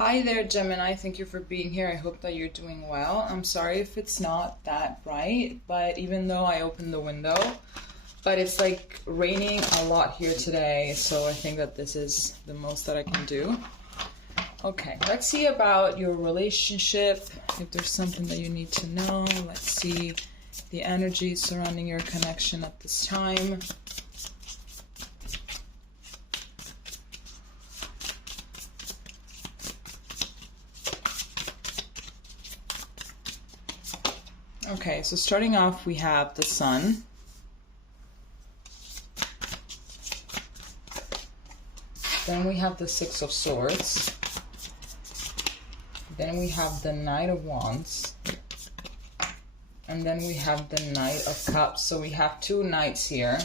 Hi there, Gemini. Thank you for being here. I hope that you're doing well. I'm sorry if it's not that bright, but even though I opened the window, but it's like raining a lot here today, so I think that this is the most that I can do. Okay, let's see about your relationship, if there's something that you need to know. Let's see the energy surrounding your connection at this time. Okay, so starting off, we have the Sun. Then we have the Six of Swords. Then we have the Knight of Wands. And then we have the Knight of Cups. So we have two knights here.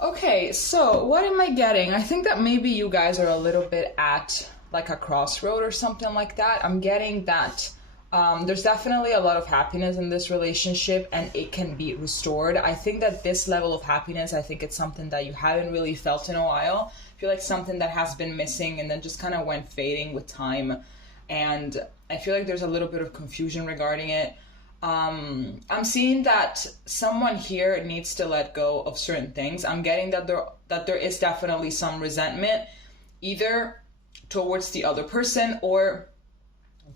Okay, so what am I getting? I think that maybe you guys are a little bit at like a crossroad or something like that. I'm getting that there's definitely a lot of happiness in this relationship and it can be restored. I think that this level of happiness, I think it's something that you haven't really felt in a while. I feel like something that has been missing and then just kind of went fading with time. And I feel like there's a little bit of confusion regarding it. I'm seeing that someone here needs to let go of certain things. I'm getting that there is definitely some resentment, either towards the other person or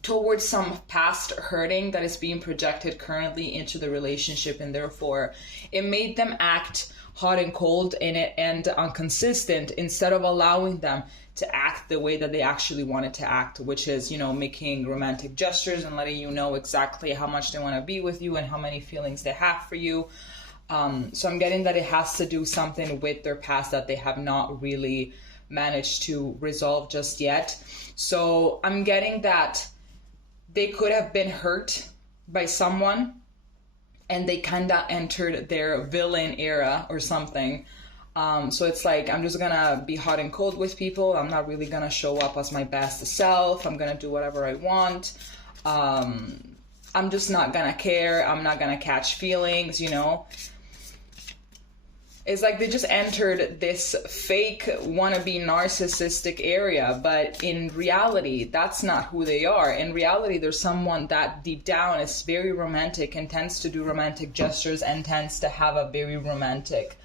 towards some past hurting that is being projected currently into the relationship, and therefore it made them act hot and cold in it and inconsistent instead of allowing them to act the way that they actually wanted to act, which is, you know, making romantic gestures and letting you know exactly how much they want to be with you and how many feelings they have for you. So I'm getting that it has to do something with their past that they have not really managed to resolve just yet. So I'm getting that they could have been hurt by someone and they kind of entered their villain era or something. So it's like, I'm just gonna be hot and cold with people. I'm not really gonna show up as my best self. I'm gonna do whatever I want. I'm just not gonna care. I'm not gonna catch feelings, you know. It's like they just entered this fake wannabe narcissistic area, but in reality, that's not who they are. In reality, there's someone that deep down is very romantic and tends to do romantic gestures and tends to have a very romantic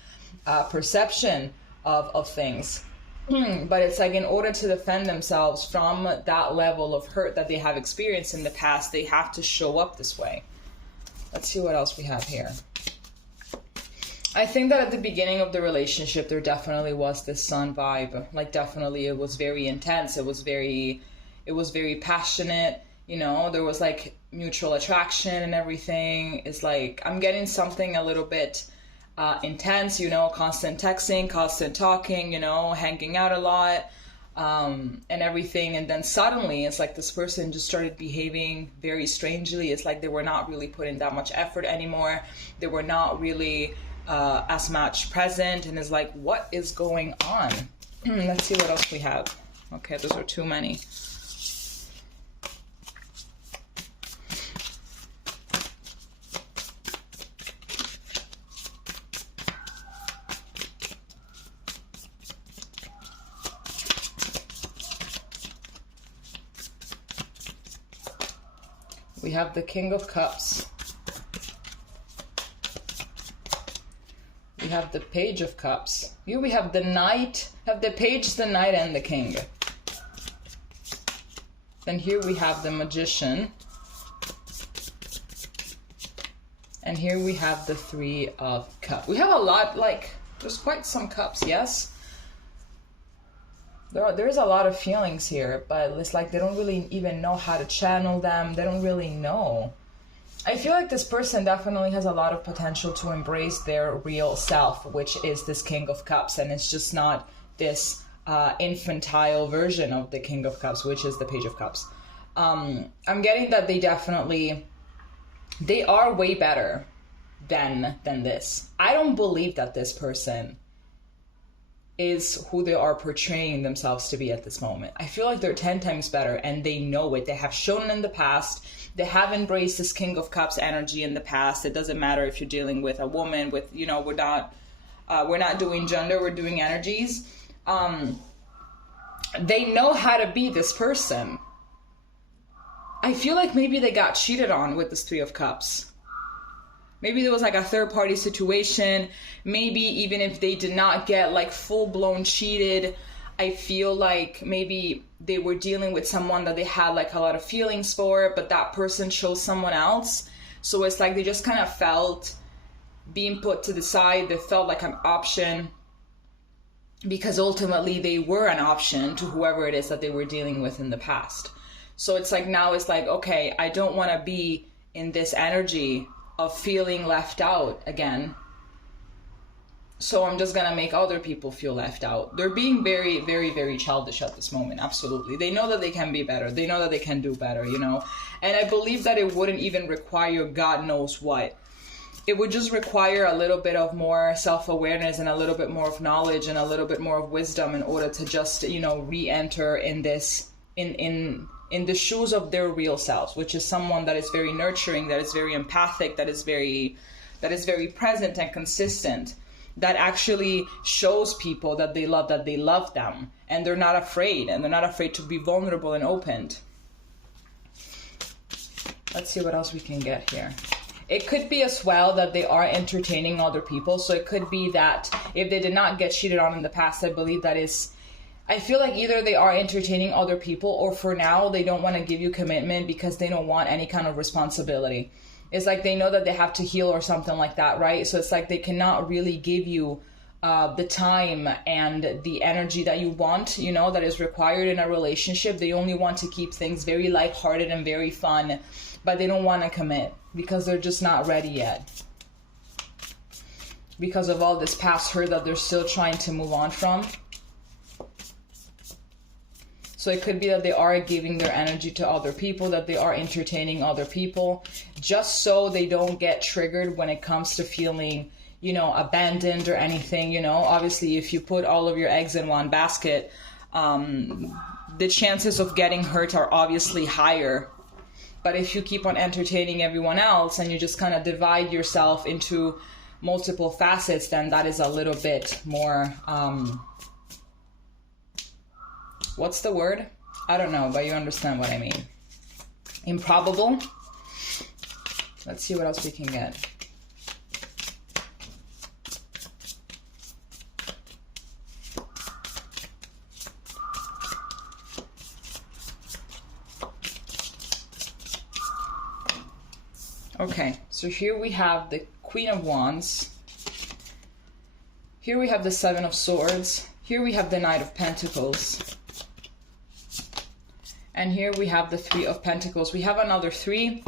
perception of things. But it's like, in order to defend themselves from that level of hurt that they have experienced in the past, they have to show up this way. Let's see what else we have here. I think that at the beginning of the relationship, there definitely was this Sun vibe. Like, definitely it was very intense. It was very passionate. You know, there was like mutual attraction and everything. It's like, I'm getting something a little bit intense, you know, constant texting, constant talking, you know, hanging out a lot, and everything. And then suddenly it's like this person just started behaving very strangely. It's like they were not really putting that much effort anymore. They were not really as much present, and is like, what is going on? Let's see what else we have. Okay, those are too many. We have the King of Cups. We have the Page of Cups. Here we have the Knight, have the Page, the Knight, and the King. Then here we have the Magician. And here we have the Three of Cups. We have a lot, like, there's quite some cups, yes? There's a lot of feelings here, but it's like they don't really even know how to channel them. They don't really know. I feel like this person definitely has a lot of potential to embrace their real self, which is this King of Cups, and it's just not this infantile version of the King of Cups, which is the Page of Cups. I'm getting that they are way better than this. I don't believe that this person is who they are portraying themselves to be at this moment. I feel like they're 10 times better, and they know it. They have shown in the past. They have embraced this King of Cups energy in the past. It doesn't matter if you're dealing with a woman, with, you know, we're not doing gender, we're doing energies. they know how to be this person. I feel like maybe they got cheated on with this Three of Cups. Maybe there was like a third party situation. Maybe even if they did not get like full blown cheated, I feel like maybe they were dealing with someone that they had like a lot of feelings for, but that person chose someone else. So it's like they just kind of felt being put to the side. They felt like an option because ultimately they were an option to whoever it is that they were dealing with in the past. So it's like now it's like, okay, I don't want to be in this energy of feeling left out again. So I'm just going to make other people feel left out. They're being very, very, very childish at this moment. Absolutely. They know that they can be better. They know that they can do better, you know. And I believe that it wouldn't even require God knows what. It would just require a little bit of more self-awareness and a little bit more of knowledge and a little bit more of wisdom in order to just, you know, re-enter in this, in the shoes of their real selves, which is someone that is very nurturing, that is very empathic, that is very present and consistent, that actually shows people that they love them, and they're not afraid to be vulnerable and opened. Let's see what else we can get here. It could be as well that they are entertaining other people. So it could be that if they did not get cheated on in the past, I believe that is, I feel like either they are entertaining other people, or for now they don't want to give you commitment because they don't want any kind of responsibility. It's like they know that they have to heal or something like that, right? So it's like they cannot really give you the time and the energy that you want, you know, that is required in a relationship. They only want to keep things very lighthearted and very fun, but they don't want to commit because they're just not ready yet. Because of all this past hurt that they're still trying to move on from. So it could be that they are giving their energy to other people, that they are entertaining other people, just so they don't get triggered when it comes to feeling, you know, abandoned or anything, you know. Obviously, if you put all of your eggs in one basket, the chances of getting hurt are obviously higher. But if you keep on entertaining everyone else and you just kind of divide yourself into multiple facets, then that is a little bit more... what's the word? I don't know, but you understand what I mean. Improbable. Let's see what else we can get. Okay, so here we have the Queen of Wands. Here we have the Seven of Swords. Here we have the Knight of Pentacles. And here we have the Three of Pentacles. We have another three.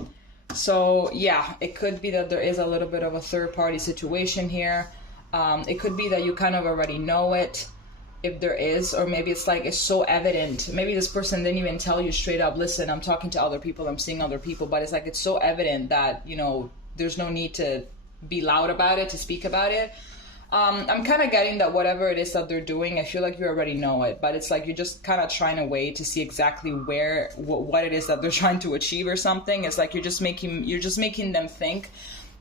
So yeah, it could be that there is a little bit of a third party situation here. It could be that you kind of already know it, if there is, or maybe it's like it's so evident. Maybe this person didn't even tell you straight up, listen, I'm talking to other people, I'm seeing other people, but it's like it's so evident that, you know, there's no need to be loud about it, to speak about it. I'm kind of getting that whatever it is that they're doing, I feel like you already know it, but it's like you're just kind of trying to wait to see exactly where, what it is that they're trying to achieve or something. It's like you're just making them think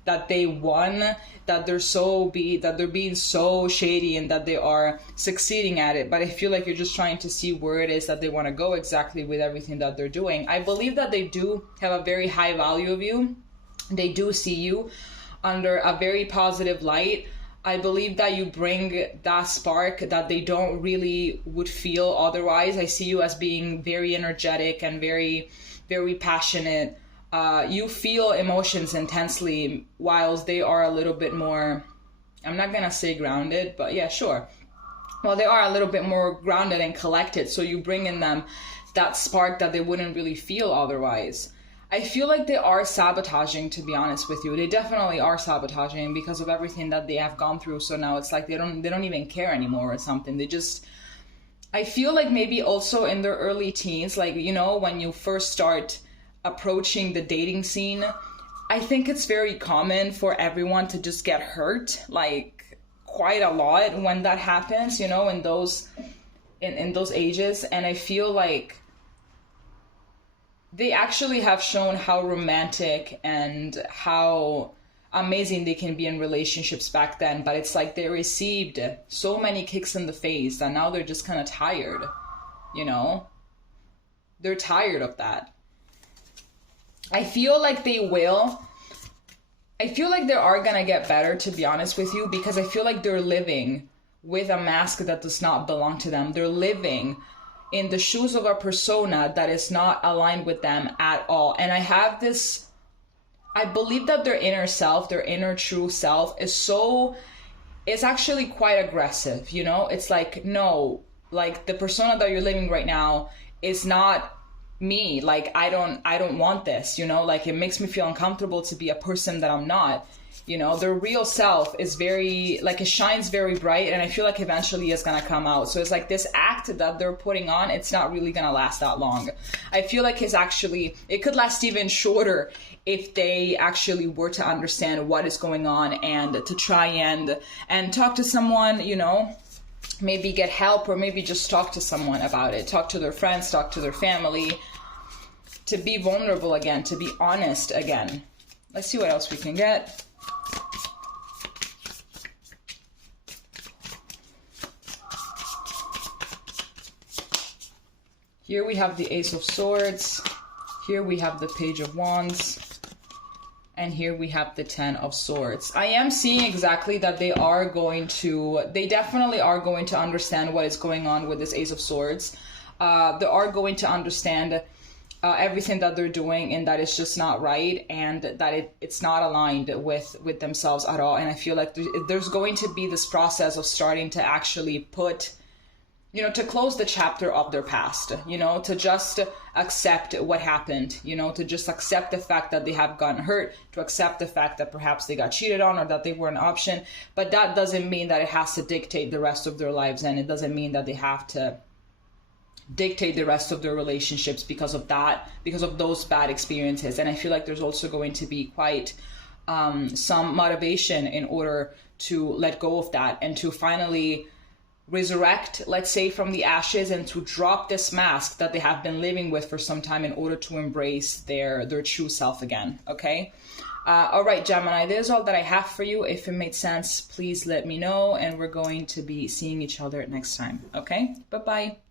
that they won, that they're being so shady and that they are succeeding at it. But I feel like you're just trying to see where it is that they want to go exactly with everything that they're doing. I believe that they do have a very high value of you. They do see you under a very positive light. I believe that you bring that spark that they don't really would feel otherwise. I see you as being very energetic and very, very passionate. You feel emotions intensely, whilst they are a little bit more, I'm not going to say grounded, but yeah, sure. Well, they are a little bit more grounded and collected. So you bring in them that spark that they wouldn't really feel otherwise. I feel like they are sabotaging, to be honest with you. They definitely are sabotaging because of everything that they have gone through. So now it's like they don't even care anymore or something. They just, I feel like maybe also in their early teens, like, you know, when you first start approaching the dating scene, I think it's very common for everyone to just get hurt, like quite a lot when that happens, you know, in those ages. And I feel like they actually have shown how romantic and how amazing they can be in relationships back then. But it's like they received so many kicks in the face that now they're just kind of tired. you know? They're tired of that. I feel like they will. I feel like they are gonna get better, to be honest with you, because I feel like they're living with a mask that does not belong to them. They're living in the shoes of a persona that is not aligned with them at all. And I have this, I believe that their inner self, their inner true self it's actually quite aggressive, you know? It's like, no, like the persona that you're living right now is not me. Like, I don't want this, you know? Like, it makes me feel uncomfortable to be a person that I'm not. You know, their real self is very, like, it shines very bright, and I feel like eventually it's gonna come out. So it's like this act that they're putting on, it's not really gonna last that long. I feel like it could last even shorter if they actually were to understand what is going on and to try and talk to someone, you know, maybe get help, or maybe just talk to someone about it, talk to their friends, talk to their family, to be vulnerable again, to be honest again. Let's see what else we can get. Here we have the Ace of Swords, here we have the Page of Wands, and here we have the Ten of Swords. I am seeing exactly that they definitely are going to understand what is going on with this Ace of Swords. They are going to understand everything that they're doing, and that it's just not right, and that it's not aligned with themselves at all. And I feel like there's going to be this process of starting to actually put, you know, to close the chapter of their past, you know, to just accept what happened, you know, to just accept the fact that they have gotten hurt, to accept the fact that perhaps they got cheated on or that they were an option. But that doesn't mean that it has to dictate the rest of their lives, and it doesn't mean that they have to dictate the rest of their relationships because of those bad experiences. And I feel like there's also going to be quite some motivation in order to let go of that and to finally resurrect, let's say, from the ashes, and to drop this mask that they have been living with for some time in order to embrace their true self again. Okay. All right, Gemini, this is all that I have for you. If it made sense, please let me know, and we're going to be seeing each other next time. Okay. Bye-bye.